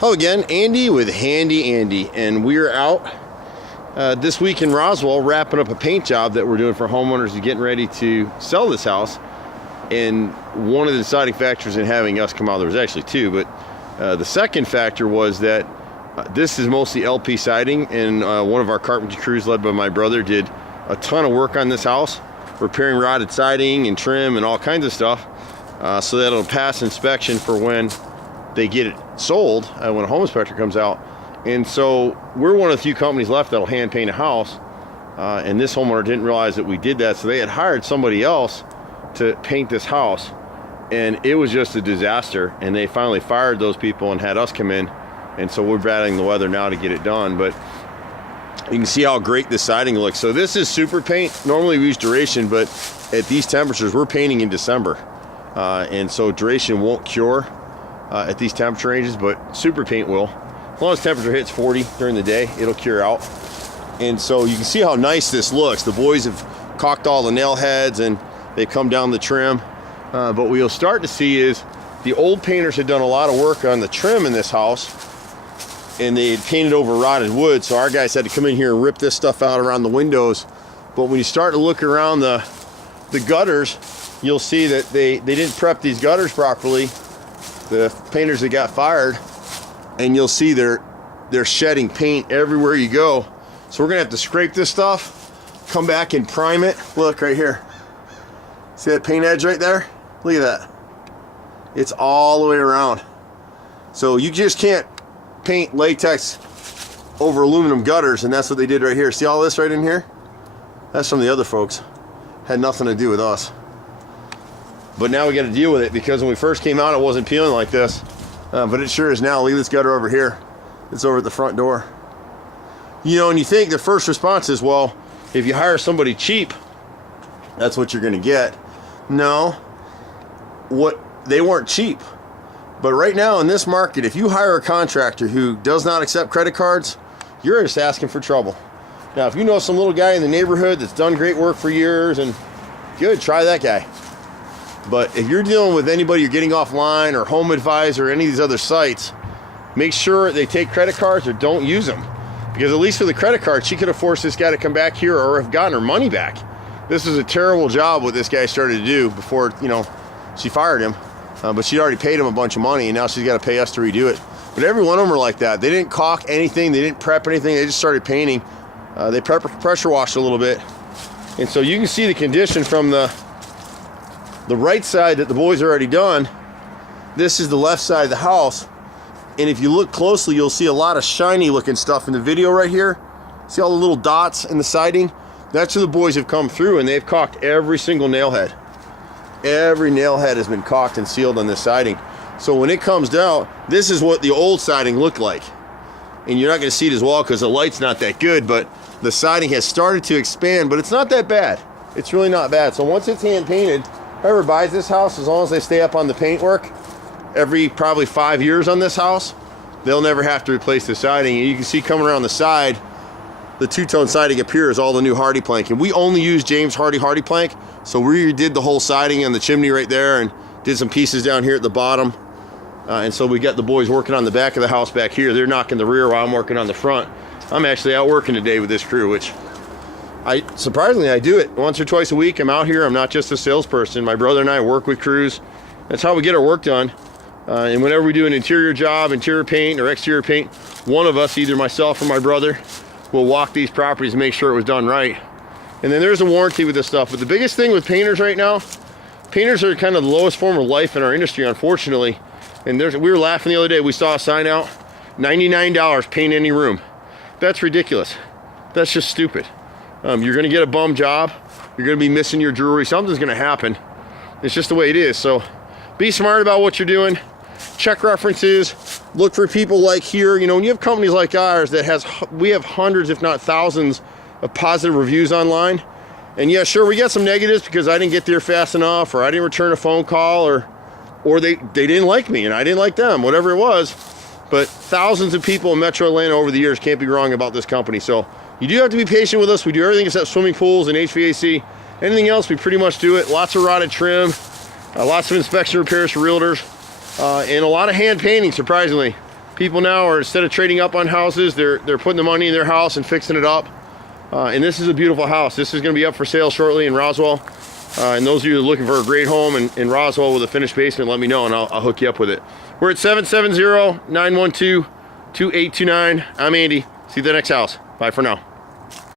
Hello again, Andy with Handy Andy, and we're out this week in Roswell wrapping up a paint job that we're doing for homeowners who are getting ready to sell this house. And one of the deciding factors in having us come out, there was actually two, but the second factor was that this is mostly LP siding, and one of our carpentry crews led by my brother did a ton of work on this house, repairing rotted siding and trim and all kinds of stuff, so that it'll pass inspection for when they get it sold, when a home inspector comes out. And so we're one of the few companies left that'll hand paint a house, and this homeowner didn't realize that we did that, so they had hired somebody else to paint this house, and it was just a disaster. And they finally fired those people and had us come in, and so we're battling the weather now to get it done. But you can see how great this siding looks. So this is super paint. Normally we use duration, but at these temperatures we're painting in December, and so duration won't cure at these temperature ranges, but super paint will. As long as temperature hits 40 during the day, it'll cure out. And so you can see how nice this looks. The boys have caulked all the nail heads and they've come down the trim. But what you'll start to see is the old painters had done a lot of work on the trim in this house, and they had painted over rotted wood, so our guys had to come in here and rip this stuff out around the windows. But when you start to look around the gutters, you'll see that they didn't prep these gutters properly, the painters that got fired, and you'll see they're shedding paint everywhere you go. So we're gonna have to scrape this stuff, come back and prime it. Look right here. See that paint edge right there? Look at that. It's all the way around. So you just can't paint latex over aluminum gutters, and that's what they did right here. See all this right in here? That's from the other folks. Had nothing to do with us. But now we got to deal with it, because when we first came out it wasn't peeling like this, but it sure is now. Leave this gutter over here. It's over at the front door. You know, and you think the first response is, well, if you hire somebody cheap, that's what you're going to get. No, they weren't cheap. But right now in this market, if you hire a contractor who does not accept credit cards, you're just asking for trouble. Now, if you know some little guy in the neighborhood that's done great work for years, and good, try that guy. But if you're dealing with anybody you're getting offline or Home Advisor or any of these other sites, make sure they take credit cards or don't use them. Because at least with the credit card, she could have forced this guy to come back here or have gotten her money back. This is a terrible job what this guy started to do before, you know, she fired him. But she'd already paid him a bunch of money, and now she's got to pay us to redo it. But every one of them are like that. They didn't caulk anything. They didn't prep anything. They just started painting. They pressure washed a little bit. And so you can see the condition from the right side that the boys are already done. This is the left side of the house. And if you look closely, you'll see a lot of shiny looking stuff in the video right here. See all the little dots in the siding? That's where the boys have come through, and they've caulked every single nail head. Every nail head has been caulked and sealed on this siding. So when it comes down, this is what the old siding looked like. And you're not going to see it as well because the light's not that good, but the siding has started to expand, but it's not that bad. It's really not bad. So once it's hand painted, whoever buys this house, as long as they stay up on the paint work, every probably 5 years on this house, they'll never have to replace the siding. And you can see coming around the side, the two-tone siding up here is all the new Hardy plank. And we only use James Hardy plank. So we redid the whole siding and the chimney right there and did some pieces down here at the bottom. And so we got the boys working on the back of the house back here. They're knocking the rear while I'm working on the front. I'm actually out working today with this crew, which surprisingly I do it once or twice a week. I'm out here. I'm not just a salesperson. My brother and I work with crews. That's how we get our work done. And whenever we do an interior job, interior paint or exterior paint, one of us, either myself or my brother, will walk these properties and make sure it was done right. And then there's a warranty with this stuff. But the biggest thing with painters right now, painters are kind of the lowest form of life in our industry, unfortunately. And we were laughing the other day. We saw a sign out, $99, paint any room. That's ridiculous. That's just stupid. You're going to get a bum job. You're going to be missing your jewelry. Something's going to happen. It's just the way it is. So be smart about what you're doing. Check references. Look for people like here. You know, when you have companies like ours we have hundreds, if not thousands, of positive reviews online. And yeah, sure, we got some negatives because I didn't get there fast enough, or I didn't return a phone call, or they didn't like me and I didn't like them, whatever it was. But thousands of people in Metro Atlanta over the years can't be wrong about this company. So you do have to be patient with us. We do everything except swimming pools and HVAC. Anything else, we pretty much do it. Lots of rotted trim, lots of inspection repairs for realtors, and a lot of hand painting, surprisingly. People now are, instead of trading up on houses, they're putting the money in their house and fixing it up. And this is a beautiful house. This is going to be up for sale shortly in Roswell. And those of you who are looking for a great home in Roswell with a finished basement, let me know and I'll hook you up with it. We're at 770-912-2829. I'm Andy. See you at the next house. Bye for now.